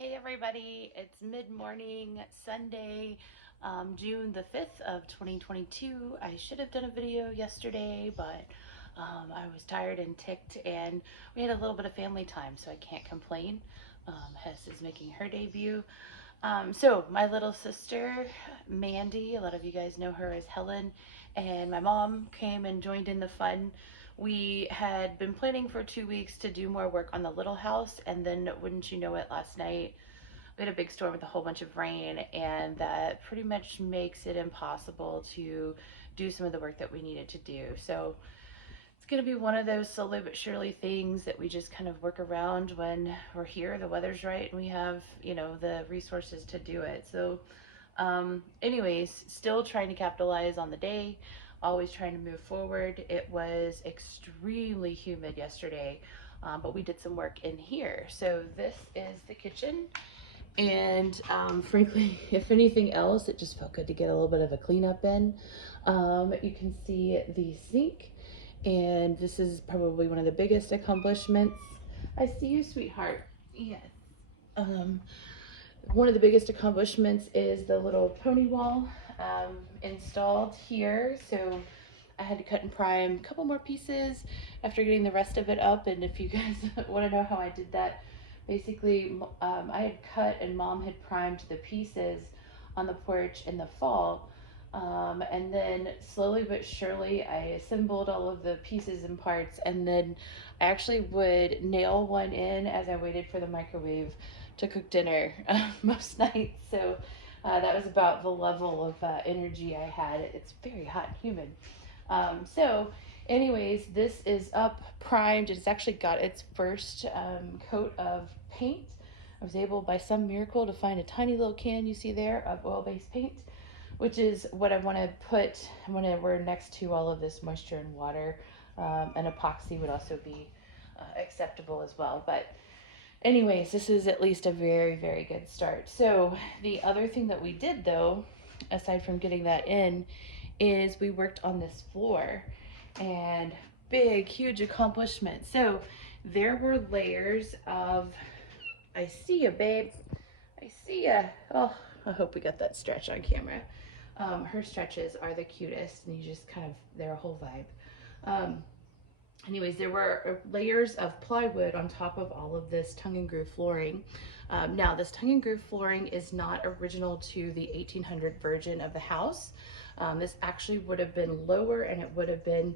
Hey everybody, it's mid-morning Sunday, June the 5th of 2022. I should have done a video yesterday, but I was tired and ticked and we had a little bit of family time, so I can't complain. Hess is making her debut. So my little sister, Mandy, a lot of you guys know her as Helen, and my mom came and joined in the fun. We had been planning for 2 weeks to do more work on the little house, and then wouldn't you know it, last night we had a big storm with a whole bunch of rain, and that pretty much makes it impossible to do some of the work that we needed to do. So it's going to be one of those slowly but surely things that we just kind of work around when we're here, the weather's right, and we have, the resources to do it. So, anyways, still trying to capitalize on the day, always trying to move forward. It was extremely humid yesterday, but we did some work in here. So, this is the kitchen. And frankly, if anything else, it just felt good to get a little bit of a cleanup in. You can see the sink, and this is probably one of the biggest accomplishments. I see you, sweetheart. Yes. Um, One of the biggest accomplishments is the little pony wall installed here. So I had to cut and prime a couple more pieces after getting the rest of it up. And if you guys want to know how I did that, basically I had cut and mom had primed the pieces on the porch in the fall. And then slowly but surely I assembled all of the pieces and parts, and then I actually would nail one in as I waited for the microwave to cook dinner most nights. So that was about the level of energy I had. It's very hot and humid. So anyways, this is up, primed. It's actually got its first coat of paint. I was able by some miracle to find a tiny little can you see there of oil-based paint, which is what I want to put when we're next to all of this moisture and water. And epoxy would also be acceptable as well. But anyways, this is at least a very, very good start. So the other thing that we did, though, aside from getting that in, is we worked on this floor, and big, huge accomplishment. So there were layers of, I see ya, babe. I see ya. Oh, I hope we got that stretch on camera. Her stretches are the cutest, and you just kind of, they're a whole vibe. Anyways, there were layers of plywood on top of all of this tongue and groove flooring. Now, this tongue and groove flooring is not original to the 1800 version of the house. This actually would have been lower, and it would have been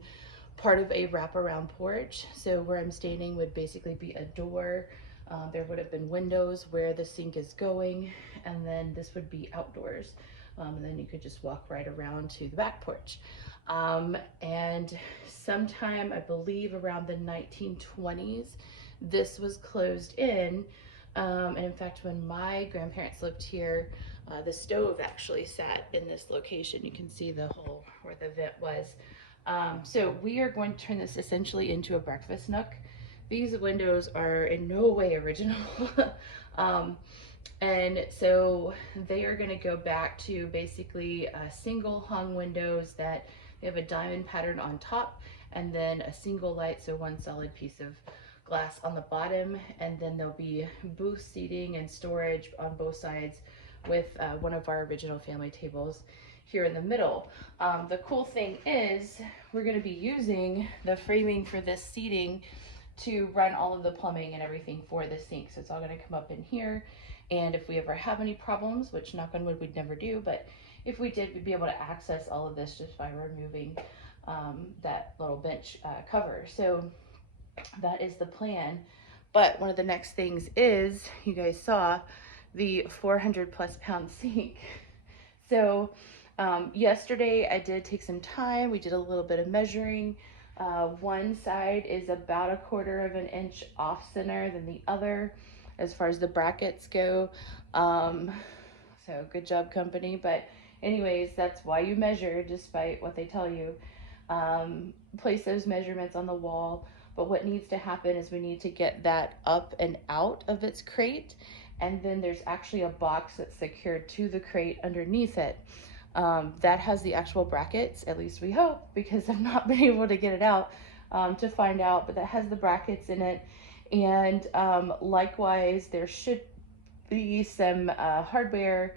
part of a wraparound porch. So where I'm standing would basically be a door. There would have been windows where the sink is going, and then this would be outdoors. And then you could just walk right around to the back porch. And sometime, I believe around the 1920s, this was closed in. And in fact, when my grandparents lived here, the stove actually sat in this location. You can see the hole where the vent was. So we are going to turn this essentially into a breakfast nook. These windows are in no way original. And so they are going to go back to basically single hung windows that they have a diamond pattern on top, and then a single light, so one solid piece of glass on the bottom, and then there'll be booth seating and storage on both sides with one of our original family tables here in the middle. The cool thing is we're going to be using the framing for this seating to run all of the plumbing and everything for the sink. So it's all going to come up in here. And if we ever have any problems, which knock on wood we'd never do, but if we did, we'd be able to access all of this just by removing that little bench cover. So that is the plan. But one of the next things is, you guys saw the 400 plus pound sink. So yesterday I did take some time. We did a little bit of measuring. One side is about 1/4 of an inch off center than the other as far as the brackets go. So good job, company. But anyways, that's why you measure, despite what they tell you. Place those measurements on the wall. But what needs to happen is we need to get that up and out of its crate. And then there's actually a box that's secured to the crate underneath it. That has the actual brackets, at least we hope, because I've not been able to get it out to find out, but that has the brackets in it. And likewise, there should some hardware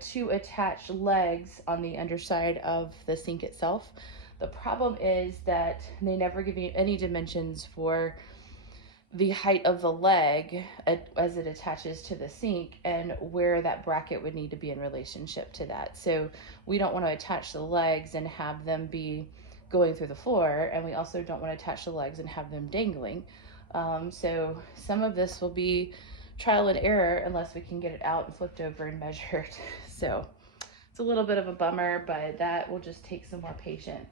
to attach legs on the underside of the sink itself. The problem is that they never give you any dimensions for the height of the leg as it attaches to the sink and where that bracket would need to be in relationship to that. So we don't want to attach the legs and have them be going through the floor, and we also don't want to attach the legs and have them dangling. So some of this will be trial and error unless we can get it out and flipped over and measured. So it's a little bit of a bummer, but that will just take some more patience.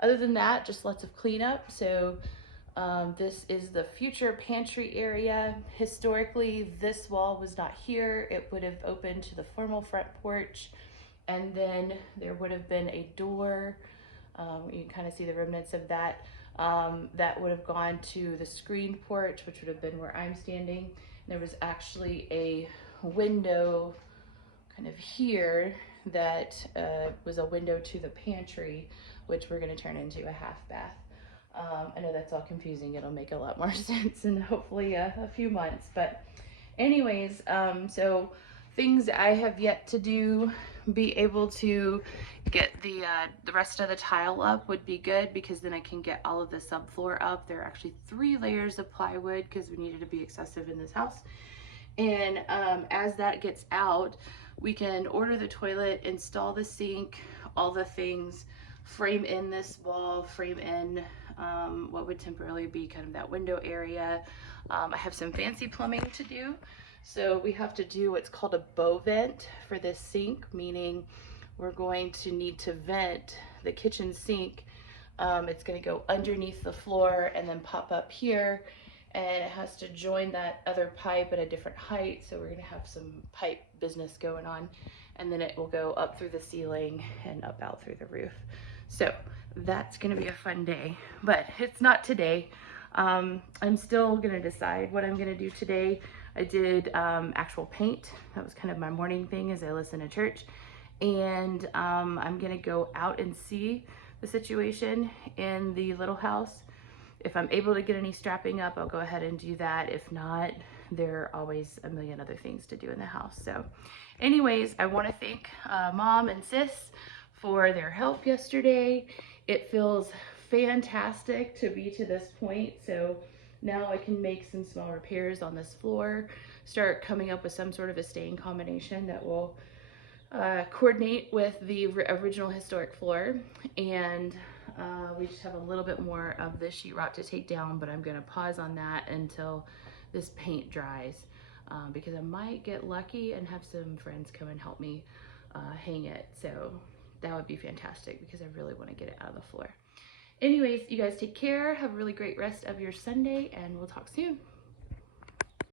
Other than that, just lots of cleanup. So this is the future pantry area. Historically, this wall was not here. It would have opened to the formal front porch, and then there would have been a door. You can kind of see the remnants of that. That would have gone to the screen porch, which would have been where I'm standing. There was actually a window kind of here that was a window to the pantry, which we're going to turn into a half bath. I know that's all confusing. It'll make a lot more sense in hopefully a few months. But anyways, so things I have yet to do, be able to get the rest of the tile up would be good, because then I can get all of the subfloor up. There are actually 3 layers of plywood because we needed to be excessive in this house. And as that gets out, we can order the toilet, install the sink, all the things, frame in this wall, frame in what would temporarily be kind of that window area. I have some fancy plumbing to do. So we have to do what's called a bow vent for this sink, meaning we're going to need to vent the kitchen sink. It's going to go underneath the floor and then pop up here, and it has to join that other pipe at a different height. So we're going to have some pipe business going on, and then it will go up through the ceiling and up out through the roof. So that's going to be a fun day, but it's not today. I'm still going to decide what I'm going to do today. I did actual paint. That was kind of my morning thing as I listen to church. And I'm going to go out and see the situation in the little house. If I'm able to get any strapping up, I'll go ahead and do that. If not, there are always a million other things to do in the house. So anyways, I want to thank Mom and Sis for their help yesterday. It feels fantastic to be to this point. So now I can make some small repairs on this floor, start coming up with some sort of a stain combination that will coordinate with the original historic floor. And we just have a little bit more of this sheetrock to take down, but I'm gonna pause on that until this paint dries, because I might get lucky and have some friends come and help me hang it. So that would be fantastic, because I really wanna get it out of the floor. Anyways, you guys take care. Have a really great rest of your Sunday, and we'll talk soon.